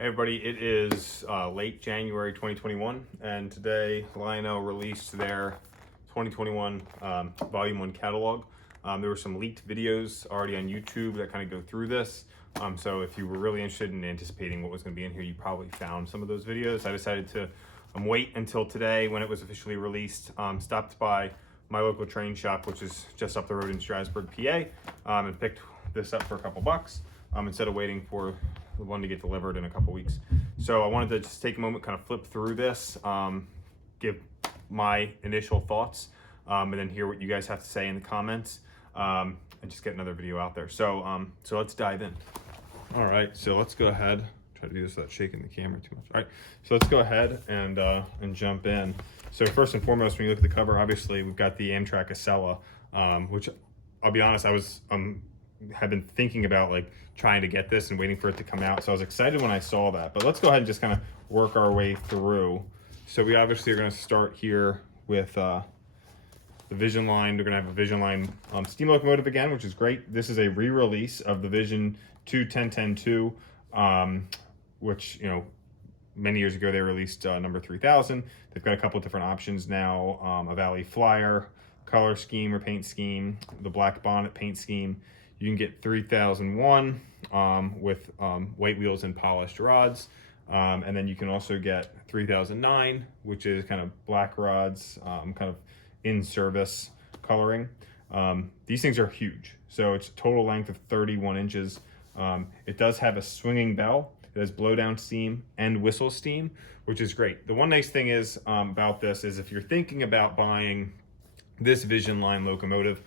Hey everybody, it is late January 2021, and today Lionel released their 2021 Volume 1 catalog. There were some leaked videos already on YouTube that kind of go through this. So if you were really interested in anticipating what was going to be in here, you probably found some of those videos. I decided to wait until today when it was officially released. Stopped by my local train shop, which is just up the road in Strasburg, PA, and picked this up for a couple bucks instead of waiting for the one to get delivered in a couple weeks. So I wanted to just take a moment, kind of flip through this, give my initial thoughts, and then hear what you guys have to say in the comments, and just get another video out there. So let's dive in. All right, so let's go ahead. Try to do this without shaking the camera too much. All right, so let's go ahead and jump in. So first and foremost, when you look at the cover, obviously we've got the Amtrak Acela, which I'll be honest, I was have been thinking about like trying to get this and waiting for it to come out. So I was excited when I saw that, but let's go ahead and just kind of work our way through. So we obviously are going to start here with the Vision Line. We're going to have a Vision Line steam locomotive again, which is great. This is a re-release of the Vision 2 1010-2, which, you know, many years ago they released number 3000. They've got a couple of different options now, a Valley Flyer color scheme or paint scheme, the Black Bonnet paint scheme. You can get 3001 with white wheels and polished rods. And then you can also get 3009, which is kind of black rods, kind of in service coloring. These things are huge. So it's a total length of 31 inches. It does have a swinging bell. It has blow down steam and whistle steam, which is great. The one nice thing is about this is if you're thinking about buying this Vision Line locomotive,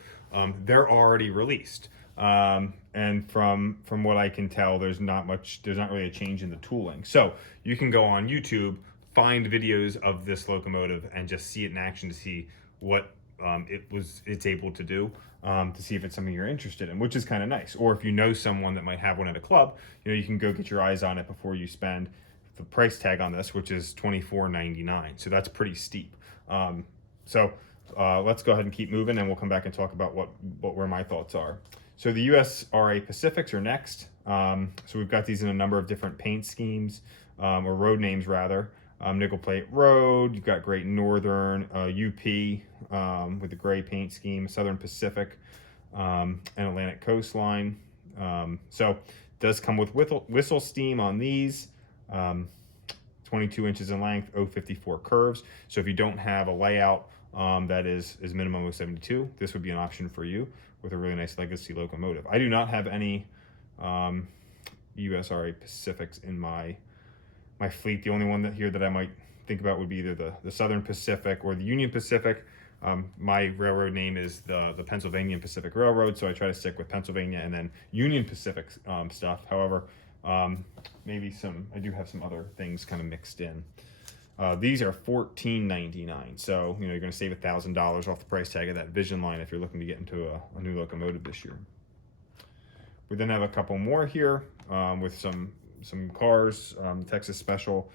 they're already released. And from what I can tell, there's not really a change in the tooling. So you can go on YouTube, find videos of this locomotive and just see it in action to see what it's able to do, to see if it's something you're interested in, which is kind of nice. Or if you know someone that might have one at a club, you know, you can go get your eyes on it before you spend the price tag on this, which is $24.99. So that's pretty steep. Let's go ahead and keep moving, and we'll come back and talk about where my thoughts are. So the USRA Pacifics are next. So we've got these in a number of different paint schemes, or road names rather. Nickel Plate Road, you've got Great Northern, UP with the gray paint scheme, Southern Pacific, and Atlantic Coastline. So it does come with whistle steam on these. 22 inches in length, 054 curves. So if you don't have a layout that is minimum of 72, this would be an option for you with a really nice legacy locomotive. I do not have any USRA Pacifics in my fleet. The only one that I might think about would be either the Southern Pacific or the Union Pacific. My railroad name is the Pennsylvania Pacific Railroad, so I try to stick with Pennsylvania and then Union Pacific stuff. However, I do have some other things kind of mixed in. These are $14.99, so you know you're going to save $1,000 off the price tag of that Vision Line if you're looking to get into a new locomotive this year. We then have a couple more here with some cars, Texas Special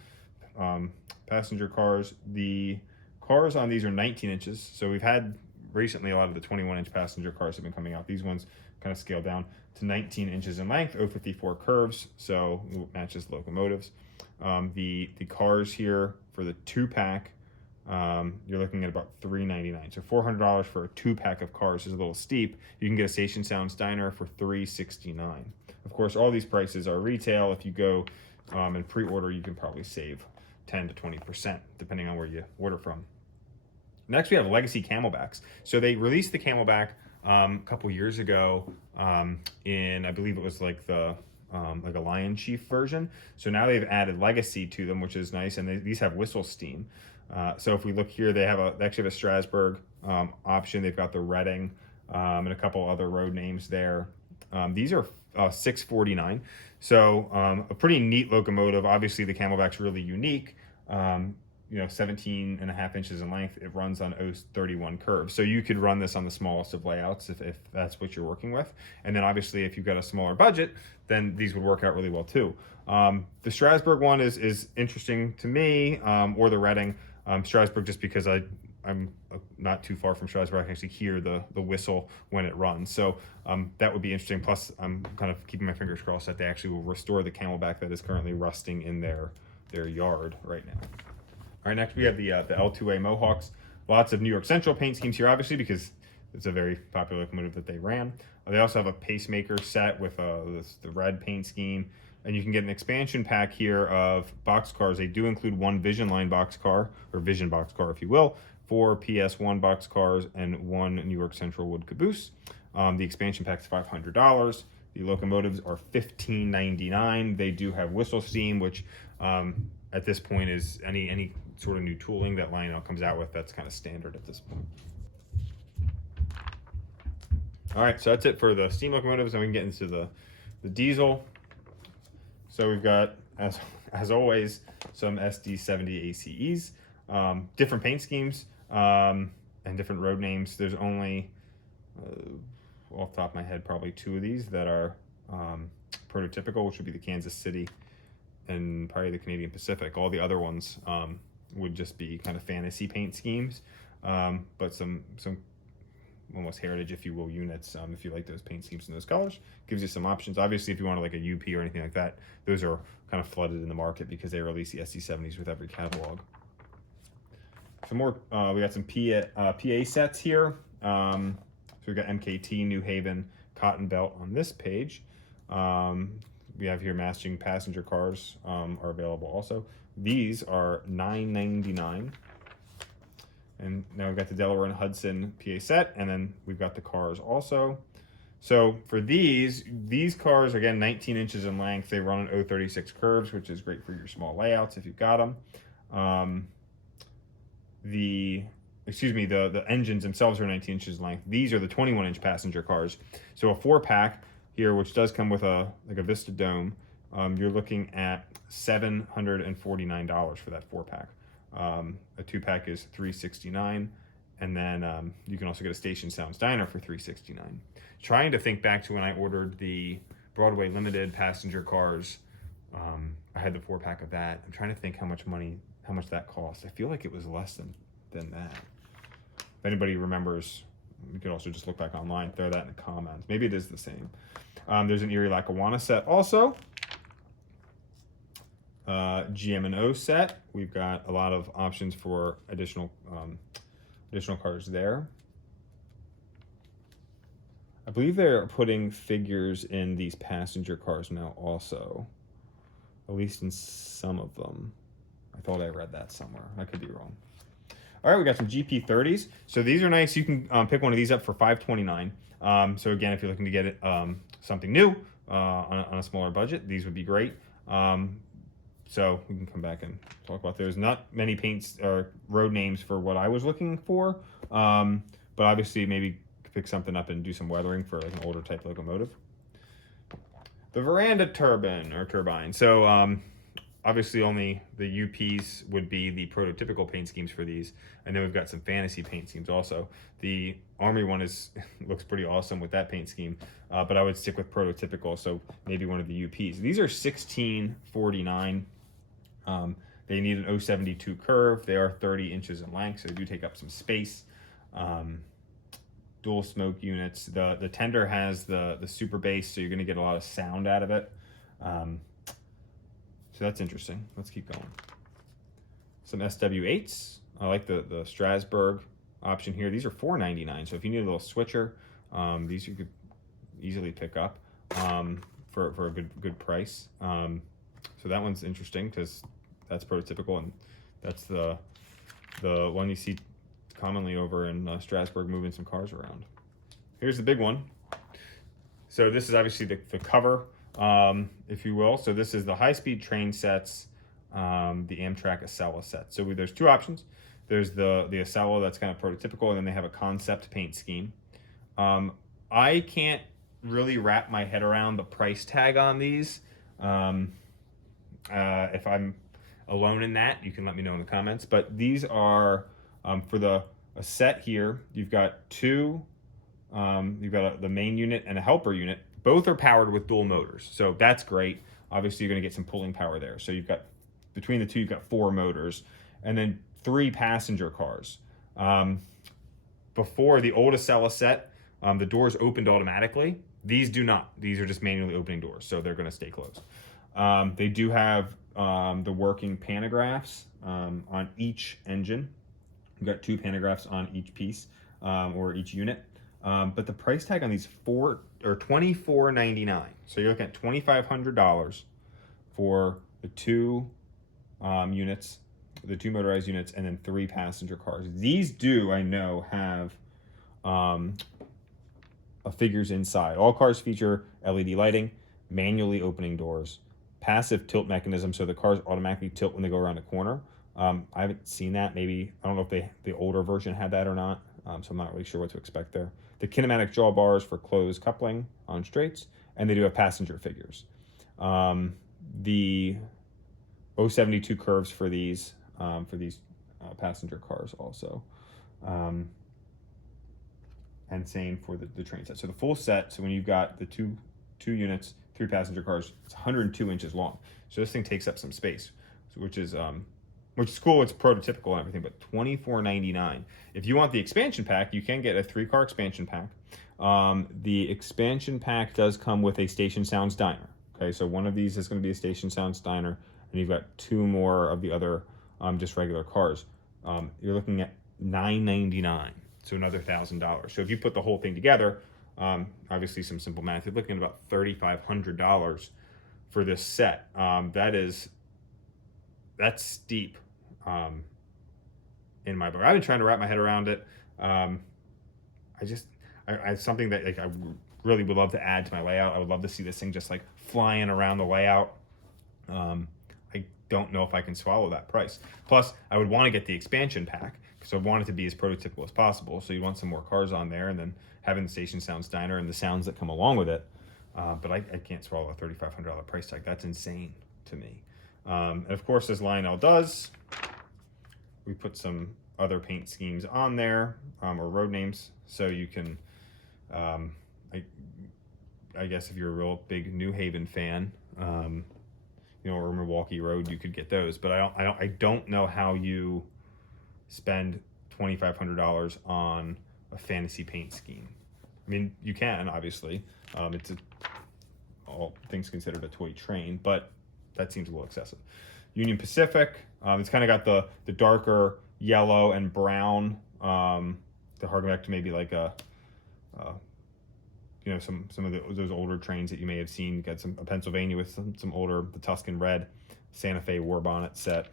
passenger cars. The cars on these are 19 inches, so we've had recently a lot of the 21-inch passenger cars have been coming out. These ones kind of scale down to 19 inches in length, 054 curves, so it matches locomotives. The cars here for the 2-pack, you're looking at about $399. So $400 for a 2-pack of cars is a little steep. You can get a Station Sounds Diner for $369. Of course, all these prices are retail. If you go and pre-order, you can probably save 10 to 20% depending on where you order from. Next, we have Legacy Camelbacks. So they released the Camelback a couple years ago in, I believe it was like a Lion Chief version. So now they've added Legacy to them, which is nice, and these have whistle steam. So if we look here, they actually have a Strasburg option. They've got the Reading and a couple other road names there. These are $649. So a pretty neat locomotive. Obviously, the Camelback's really unique. 17.5 inches in length. It runs on 031 curves. So you could run this on the smallest of layouts if that's what you're working with. And then obviously if you've got a smaller budget, then these would work out really well too. The Strasburg one is interesting to me, or the Reading. Strasburg just because I'm not too far from Strasbourg. I can actually hear the whistle when it runs. So that would be interesting. Plus, I'm kind of keeping my fingers crossed that they actually will restore the Camelback that is currently rusting in their yard right now. All right, next we have the L2A Mohawks. Lots of New York Central paint schemes here, obviously, because it's a very popular locomotive that they ran. They also have a pacemaker set with the red paint scheme. And you can get an expansion pack here of boxcars. They do include one Vision Line boxcar, or Vision boxcar, if you will, 4 PS1 boxcars, and 1 New York Central wood caboose. The expansion pack is $500. The locomotives are $15.99. They do have whistle steam, which at this point is any sort of new tooling that Lionel comes out with. That's kind of standard at this point. All right, so that's it for the steam locomotives, and we can get into the diesel. So we've got, as always, some SD70 ACEs, different paint schemes, and different road names. There's only, off the top of my head, probably 2 of these that are prototypical, which would be the Kansas City and probably the Canadian Pacific. All the other ones would just be kind of fantasy paint schemes, but some almost heritage, if you will, units. If you like those paint schemes and those colors, gives you some options. Obviously, if you want like a UP or anything like that, those are kind of flooded in the market because they release the SD70s with every catalog. Some more, we got some PA sets here. So we've got MKT, New Haven, Cotton Belt on this page. We have here matching passenger cars are available also. These are $9.99. And now we've got the Delaware and Hudson PA set, and then we've got the cars also. So for these cars, again, 19 inches in length. They run on 036 curves, which is great for your small layouts if you've got them. The engines themselves are 19 inches in length. These are the 21-inch passenger cars. So a 4-pack here, which does come with a Vista Dome, you're looking at $749 for that 4-pack. A 2-pack is $369, and then you can also get a Station Sounds Diner for $369. Trying to think back to when I ordered the Broadway Limited passenger cars. I had the 4-pack of that. I'm trying to think how much that cost. I feel like it was less than that. If anybody remembers, you can also just look back online, throw that in the comments. Maybe it is the same. There's an Erie Lackawanna set also. GM&O set. We've got a lot of options for additional cars there. I believe they're putting figures in these passenger cars now also, at least in some of them. I thought I read that somewhere. I could be wrong. All right, we got some GP30s. So these are nice. You can pick one of these up for $529. So again, if you're looking to get it, something new on a smaller budget, these would be great. So we can come back and talk about those. Not many paints or road names for what I was looking for, but obviously maybe pick something up and do some weathering for like an older type locomotive. The veranda turbine. So obviously only the UPs would be the prototypical paint schemes for these. And then we've got some fantasy paint schemes also. The Army one looks pretty awesome with that paint scheme, but I would stick with prototypical, so maybe one of the UPs. These are $16.49. They need an 072 curve. They are 30 inches in length, so they do take up some space. Dual smoke units. The tender has the super bass, so you're going to get a lot of sound out of it. So that's interesting. Let's keep going. Some SW8s. I like the Strasbourg option here. These are $4.99, so if you need a little switcher, these you could easily pick up for a good price. So that one's interesting because that's prototypical, and that's the one you see commonly over in Strasbourg moving some cars around. Here's the big one. So this is obviously the cover, if you will. So this is the high-speed train sets, the Amtrak Acela set. So there's 2 options. There's the Acela that's kind of prototypical, and then they have a concept paint scheme. I can't really wrap my head around the price tag on these. If I'm alone in that, you can let me know in the comments. But these are for a set here. You've got 2. You've got the main unit and a helper unit. Both are powered with dual motors, so that's great. Obviously, you're going to get some pulling power there. So you've got between the 2, you've got 4 motors, and then 3 passenger cars. Before, the old Acela set, the doors opened automatically. These do not. These are just manually opening doors, so they're going to stay closed. They do have the working pantographs on each engine. You've got 2 pantographs on each piece or each unit. But the price tag on these $24.99. So you're looking at $2,500 for the 2 units, the 2 motorized units, and then 3 passenger cars. These do, I know, have figures inside. All cars feature LED lighting, manually opening doors, passive tilt mechanism, so the cars automatically tilt when they go around a corner. I haven't seen that. Maybe, I don't know if the older version had that or not, so I'm not really sure what to expect there. The kinematic jaw bars for closed coupling on straights, and they do have passenger figures. The 072 curves for these passenger cars also. And same for the train set. So the full set, so when you've got the two units, 3 passenger cars, it's 102 inches long. So this thing takes up some space, which is cool. It's prototypical and everything, but $24.99. If you want the expansion pack, you can get a 3-car expansion pack. The expansion pack does come with a Station Sounds diner. Okay, so one of these is going to be a Station Sounds diner, and you've got 2 more of the other just regular cars. You're looking at $999, so another $1,000. So if you put the whole thing together, obviously some simple math, you're looking at about $3,500 for this set. That's steep in my book. I've been trying to wrap my head around it. It's something that I really would love to add to my layout. I would love to see this thing just like flying around the layout. I don't know if I can swallow that price. Plus, I would want to get the expansion pack because I want it to be as prototypical as possible. So you want some more cars on there, and then having the Station Sounds diner and the sounds that come along with it. But I can't swallow a $3,500 price tag. That's insane to me. And of course, as Lionel does, we put some other paint schemes on there, or road names, so you can, I guess if you're a real big New Haven fan, or Milwaukee Road, you could get those. But I don't know how you spend $2,500 on a fantasy paint scheme. I mean, you can, obviously. It's all things considered a toy train, but that seems a little excessive. Union Pacific, it's kind of got the darker yellow and brown, to harken back to maybe like some of those older trains that you may have seen. You got a Pennsylvania with some older, the Tuscan red, Santa Fe war bonnet set.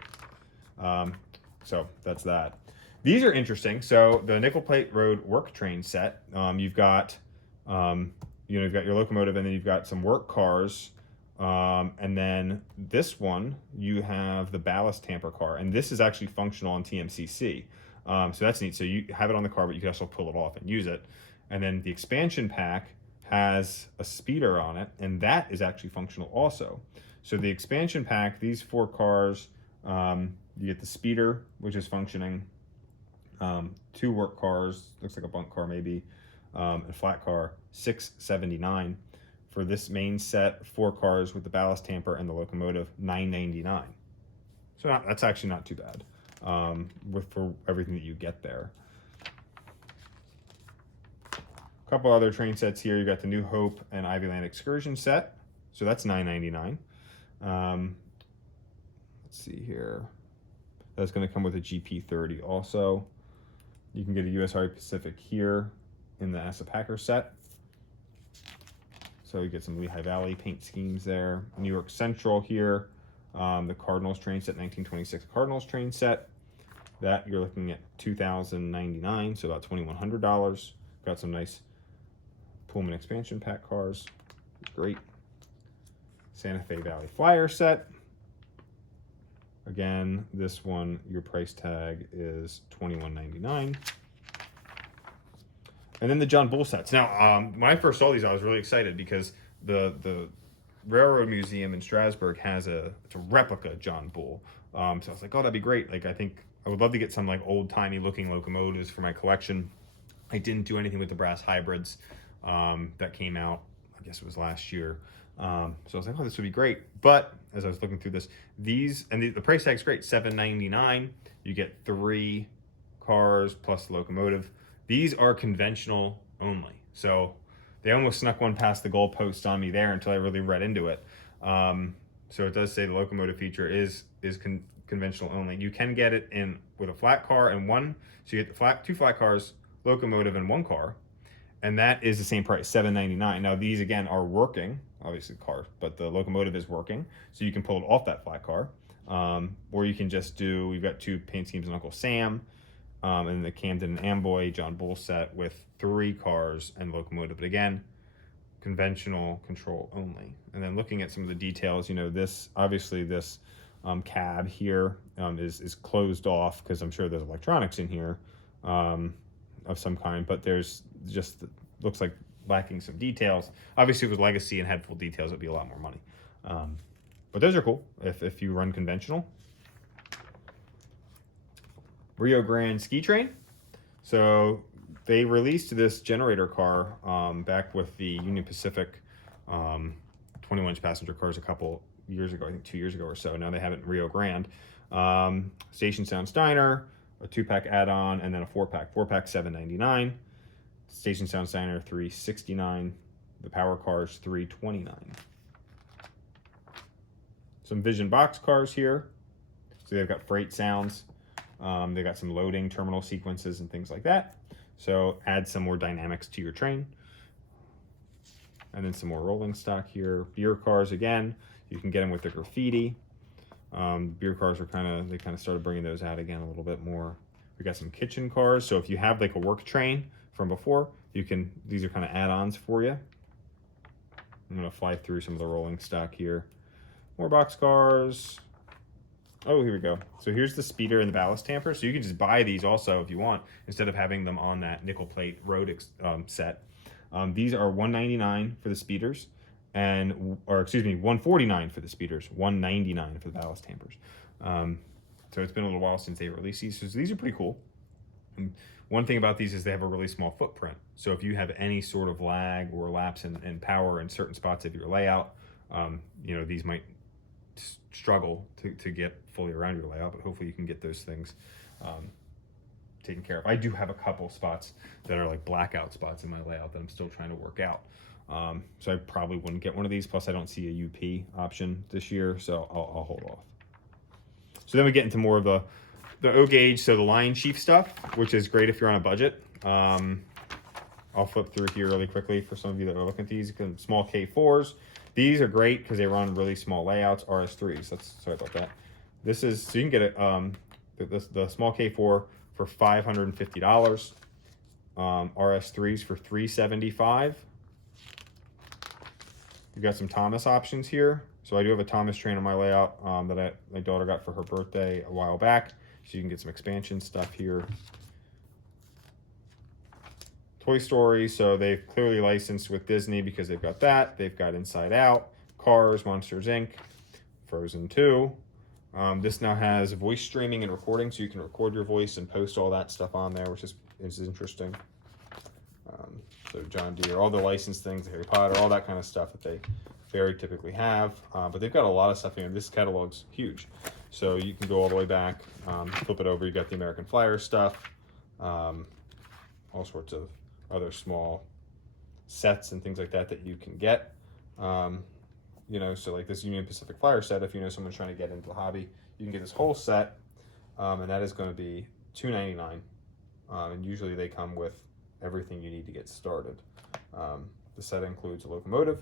So that's that. These are interesting. So the Nickel Plate Road work train set, you've got you've got your locomotive, and then you've got some work cars. And then this one, you have the ballast tamper car, and this is actually functional on TMCC. So that's neat. So you have it on the car, but you can also pull it off and use it. And then the expansion pack has a speeder on it, and that is actually functional also. So the expansion pack, these 4 cars, you get the speeder, which is functioning, 2 work cars, looks like a bunk car maybe, a flat car, $679. For this main set, 4 cars with the ballast tamper and the locomotive, $999. So that's actually not too bad for everything that you get there. A couple other train sets here. You got the New Hope and Ivyland Excursion set, so that's $999. Let's see here. That's going to come with a GP30 also. You can get a US Army Pacific here in the Asa Packer set. So you get some Lehigh Valley paint schemes there. New York Central here, the Cardinals train set, 1926 Cardinals train set. That you're looking at $2,099, so about $2,100. Got some nice Pullman expansion pack cars, great. Santa Fe Valley Flyer set. Again, this one, your price tag is $21.99. And then the John Bull sets. Now, when I first saw these, I was really excited because the Railroad Museum in Strasbourg has it's a replica John Bull. So I was like, oh, that'd be great. Like, I think I would love to get some like old timey looking locomotives for my collection. I didn't do anything with the brass hybrids that came out, I guess it was last year. So I was like, oh, this would be great. But as I was looking through this, the price tag's great, $799. You get 3 cars plus the locomotive. These are conventional only. So they almost snuck one past the goalpost on me there until I really read into it. So it does say the locomotive feature is conventional only. You can get it in with a flat car and one, so you get the two flat cars, locomotive, and one car, and that is the same price, $7.99. Now these again are working, obviously the car, but the locomotive is working, so you can pull it off that flat car, or you can just do. We've got two paint schemes on Uncle Sam, and the Camden and Amboy John Bull set with 3 cars and locomotive. But again, conventional control only. And then looking at some of the details, you know, this obviously this cab here is closed off because I'm sure there's electronics in here of some kind, but there's just looks like lacking some details. Obviously, if it was legacy and had full details, it'd be a lot more money. But those are cool if you run conventional. Rio Grande ski train. So they released this generator car back with the Union Pacific 21-inch passenger cars a couple years ago, I think 2 years ago or so. Now they have it in Rio Grande. Station Sound Steiner, a 2-pack add-on, and then a 4-pack. 4-pack $7.99. Station Sound Steiner $3.69. The power cars $3.29. Some Vision box cars here. So they've got freight sounds. They got some loading terminal sequences and things like that. So add some more dynamics to your train. And then some more rolling stock here. Beer cars again. You can get them with the graffiti. Beer cars are they kind of started bringing those out again a little bit more. We got some kitchen cars. So if you have like a work train from before, these are kind of add-ons for you. I'm gonna fly through some of the rolling stock here. More box cars. Oh, here we go. So here's the speeder and the ballast tamper. So you can just buy these also if you want, instead of having them on that nickel plate road set. These are $199 for the speeders, $149 for the speeders, $199 for the ballast tampers. So it's been a little while since they released these. So these are pretty cool. And one thing about these is they have a really small footprint. So if you have any sort of lag or lapse in power in certain spots of your layout, you know, these might struggle to get fully around your layout, but hopefully you can get those things taken care of. I do have a couple spots that are like blackout spots in my layout that I'm still trying to work out. So I probably wouldn't get one of these. Plus I don't see a UP option this year, so I'll hold off. So then we get into more of the O gauge, so the line sheaf stuff, which is great if you're on a budget. I'll flip through here really quickly for some of you that are looking at these. Small K4s. These are great because they run really small layouts. RS3s. Sorry about that. This is so you can get it. The small K4 for $550. RS3s for $375. You've got some Thomas options here. So I do have a Thomas train on my layout that my daughter got for her birthday a while back. So you can get some expansion stuff here. Toy Story, so they've clearly licensed with Disney because they've got that. They've got Inside Out, Cars, Monsters Inc., Frozen 2. This now has voice streaming and recording, so you can record your voice and post all that stuff on there, which is interesting. So John Deere, all the licensed things, Harry Potter, all that kind of stuff that they very typically have. But they've got a lot of stuff here. This catalog's huge. So you can go all the way back, flip it over. You got the American Flyer stuff, all sorts of other small sets and things like that you can get. You know, so like this Union Pacific Flyer set, if you know someone's trying to get into the hobby, you can get this whole set, and that is going to be $299. And usually they come with everything you need to get started. The set includes a locomotive,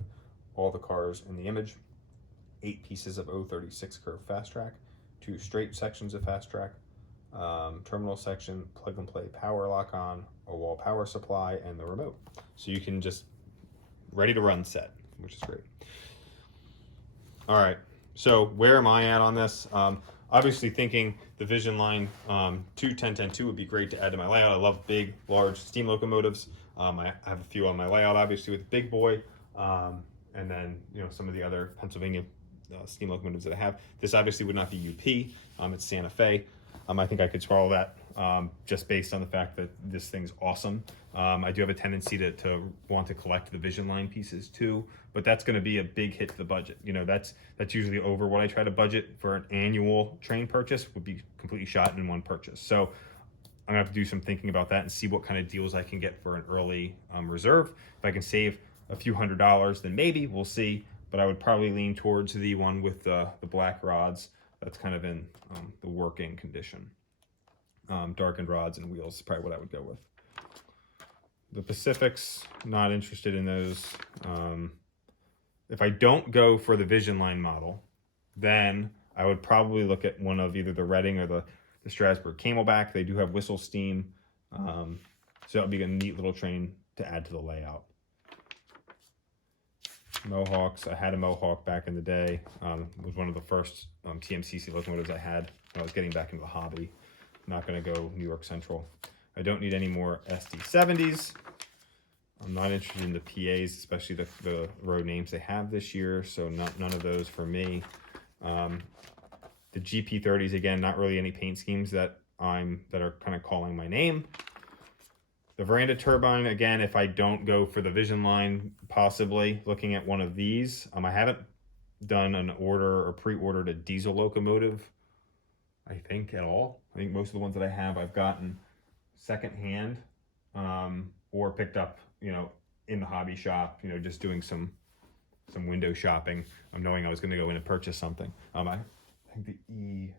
all the cars in the image, 8 pieces of 036 curve fast track, 2 straight sections of fast track, terminal section, plug and play power lock on, a wall power supply, and the remote. So you can just ready to run set, which is great. All right, so where am I at on this? Obviously thinking the Vision Line 2 would be great to add to my layout. I love big, large steam locomotives. I have a few on my layout, obviously, with Big Boy, and then some of the other Pennsylvania steam locomotives that I have. This obviously would not be UP. It's Santa Fe. I think I could swallow that just based on the fact that this thing's awesome. I do have a tendency to want to collect the Vision Line pieces too, but that's going to be a big hit to the budget. That's usually over what I try to budget for an annual train purchase would be completely shot in one purchase. So I'm gonna have to do some thinking about that and see what kind of deals I can get for an early reserve. If I can save a few $100s, then maybe, we'll see. But I would probably lean towards the one with the black rods. That's kind of in the working condition. Darkened rods and wheels is probably what I would go with. The Pacifics, not interested in those. If I don't go for the Vision Line model, then I would probably look at one of either the Redding or the Strasbourg Camelback. They do have whistle steam. So that would be a neat little train to add to the layout. Mohawks, I had a Mohawk back in the day. It was one of the first TMCC locomotives I had when I was getting back into the hobby. I'm not going to go New York Central. I don't need any more SD70s. I'm not interested in the PAs, especially the road names they have this year, so none of those for me. The GP30s, again, not really any paint schemes that are kind of calling my name. The Veranda turbine, again, if I don't go for the Vision Line, possibly looking at one of these. I haven't done an order or pre-ordered a diesel locomotive, I think, at all. I think most of the ones that I have, I've gotten secondhand or picked up, in the hobby shop, just doing some window shopping, knowing I was going to go in and purchase something. I think the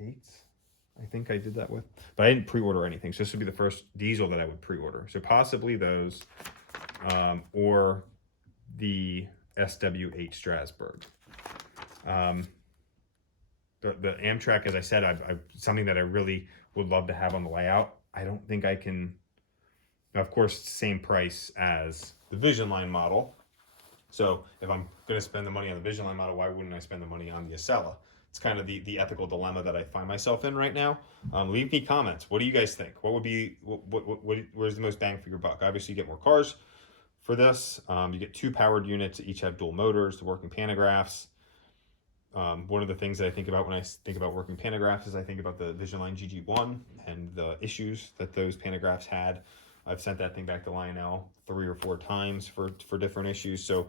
E8s, I think I did that with, but I didn't pre-order anything. So this would be the first diesel that I would pre-order. So possibly those, or the SW8 Strasbourg. The Amtrak, as I said, I've something that I really would love to have on the layout. I don't think I can. Now, of course, it's the same price as the Vision Line model. So if I'm going to spend the money on the Vision Line model, why wouldn't I spend the money on the Acela? It's kind of the ethical dilemma that I find myself in right now. Leave me comments. What do you guys think? What would be where's the most bang for your buck? Obviously, you get more cars for this. You get 2 powered units that each have dual motors, the working pantographs. One of the things that I think about when I think about working pantographs is I think about the Vision Line GG1 and the issues that those pantographs had. I've sent that thing back to Lionel 3 or 4 times for different issues. So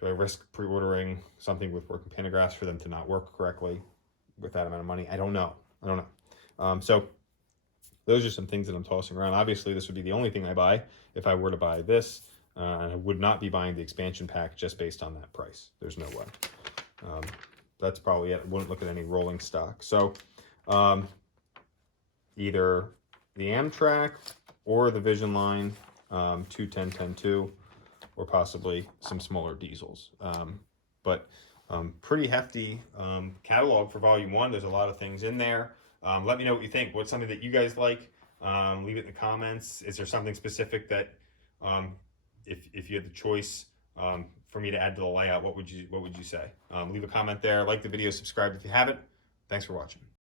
do I risk pre-ordering something with working pantographs for them to not work correctly with that amount of money? I don't know. So those are some things that I'm tossing around. Obviously, this would be the only thing I buy if I were to buy this. And I would not be buying the expansion pack just based on that price. There's no way. That's probably it. I wouldn't look at any rolling stock. So either the Amtrak or the Vision Line 210, 10-2, or possibly some smaller diesels. But pretty hefty catalog for Volume 1. There's a lot of things in there. Let me know what you think. What's something that you guys like? Leave it in the comments. Is there something specific that, if you had the choice for me to add to the layout, what would you say? Leave a comment there. Like the video, subscribe if you haven't. Thanks for watching.